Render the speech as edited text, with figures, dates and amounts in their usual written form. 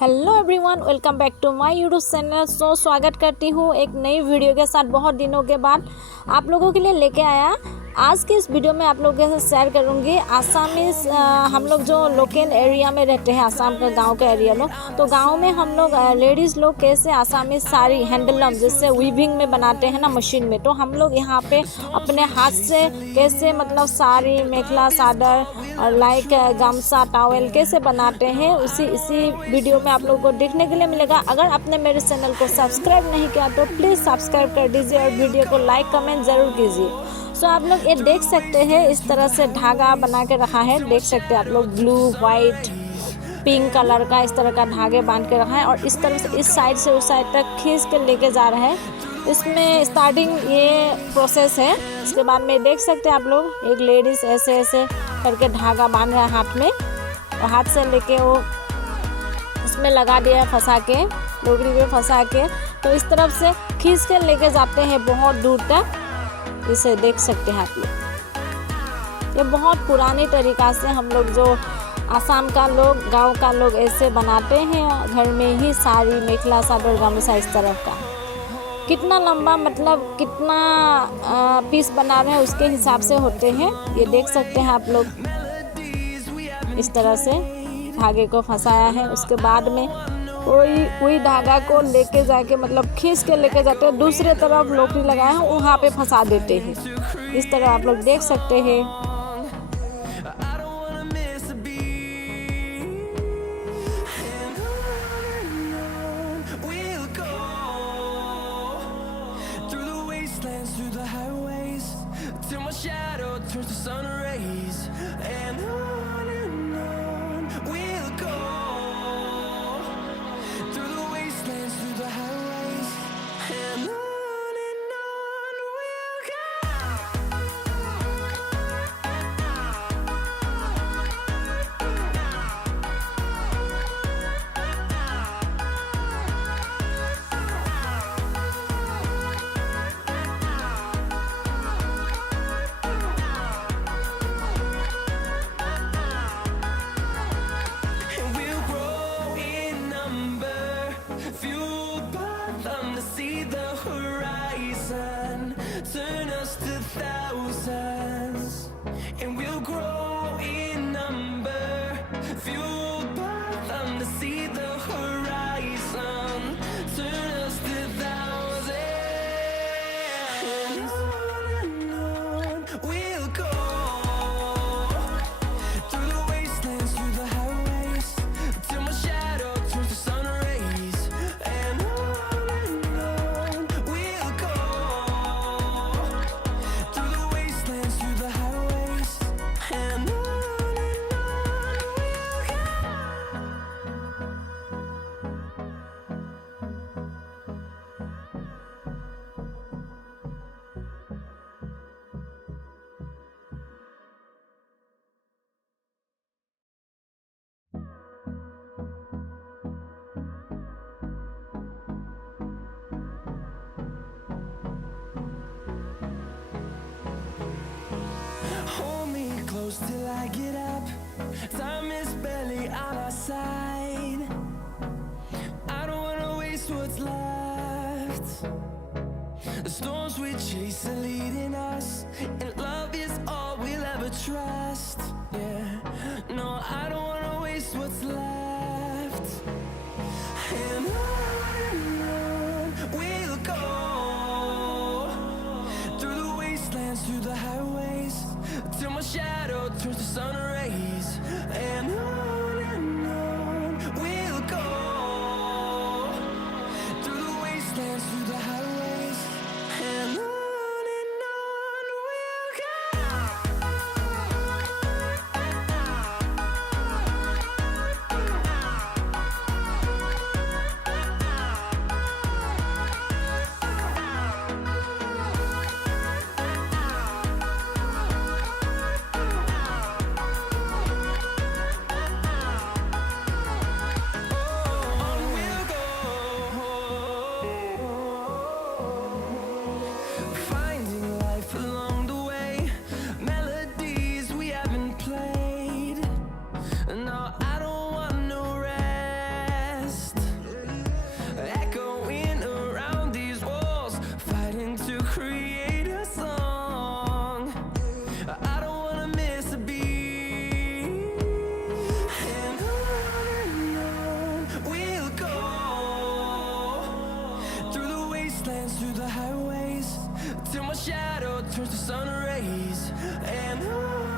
Hello everyone, welcome back to my YouTube channel. स्वागत करती हूँ एक नई वीडियो के साथ। बहुत दिनों के बाद आप लोगों के लिए लेके आया। आज की इस वीडियो में आप लोगों के साथ शेयर करूँगी आसामीज। हम लोग जो लोकल एरिया में रहते हैं, आसाम का गांव का एरिया लोग, तो गांव में हम लोग लेडीज़ लोग कैसे आसामीज साड़ी हैंडलूम जिससे वीविंग में बनाते हैं ना, मशीन में, तो हम लोग यहाँ पे अपने हाथ से कैसे मतलब साड़ी, मेखला चादर और लाइक गामसा, टॉवेल कैसे बनाते हैं, इसी वीडियो में आप लोगों को देखने के लिए मिलेगा। अगर आपने मेरे चैनल को सब्सक्राइब नहीं किया तो प्लीज़ सब्सक्राइब कर दीजिए और वीडियो को लाइक कमेंट ज़रूर कीजिए। सो आप लोग ये देख सकते हैं, इस तरह से धागा बना के रखा है। देख सकते हैं आप लोग, ब्लू, वाइट, पिंक कलर का इस तरह का धागे बांध के रखा है और इस तरह से इस साइड से उस साइड तक खींच के लेके जा रहे हैं। इसमें स्टार्टिंग ये प्रोसेस है। इसके बाद में देख सकते हैं आप लोग, एक लेडीज़ ऐसे ऐसे करके धागा बांध रहा है हाथ में, और हाथ से लेके वो उसमें लगा दिया, फंसा के, डोगरी में फंसा के, तो इस तरफ से खींच के लेके जाते हैं बहुत दूर तक। इसे देख सकते हैं आप लोग। ये बहुत पुराने तरीक़ा से हम लोग जो आसाम का लोग, गांव का लोग ऐसे बनाते हैं घर में ही साड़ी, मेखला चादर, गामसा इस तरह का। कितना लंबा मतलब कितना पीस बना रहे हैं उसके हिसाब से होते हैं। ये देख सकते हैं आप लोग, इस तरह से धागे को फंसाया है। उसके बाद में वही धागा को लेके जाके मतलब खींच के लेके जाते हैं, दूसरे तरफ लोकरी लगाए हैं वहाँ पे फंसा देते हैं। इस तरह आप लोग देख सकते हैं। Turn us to thousands, and we'll grow in number, fueled by them to see the horizon. Turn us to thousands, and on we'll go, through the wastelands, through the highways, till my shadow turns to sun rays. And on we'll go, through the wastelands, through the highways, and on we'll go. Hold me close till I get up. Time is barely on our side. I don't wanna waste what's left. The storms we chase are leading us, and love is all we'll ever trust. Yeah, no, I don't wanna waste what's left. And on we'll go, through the wastelands, through the highways, till my shadow turns to sun rays. And on we'll go, through the wastelands, through the highways, and on we'll go. turns to sun rays, and on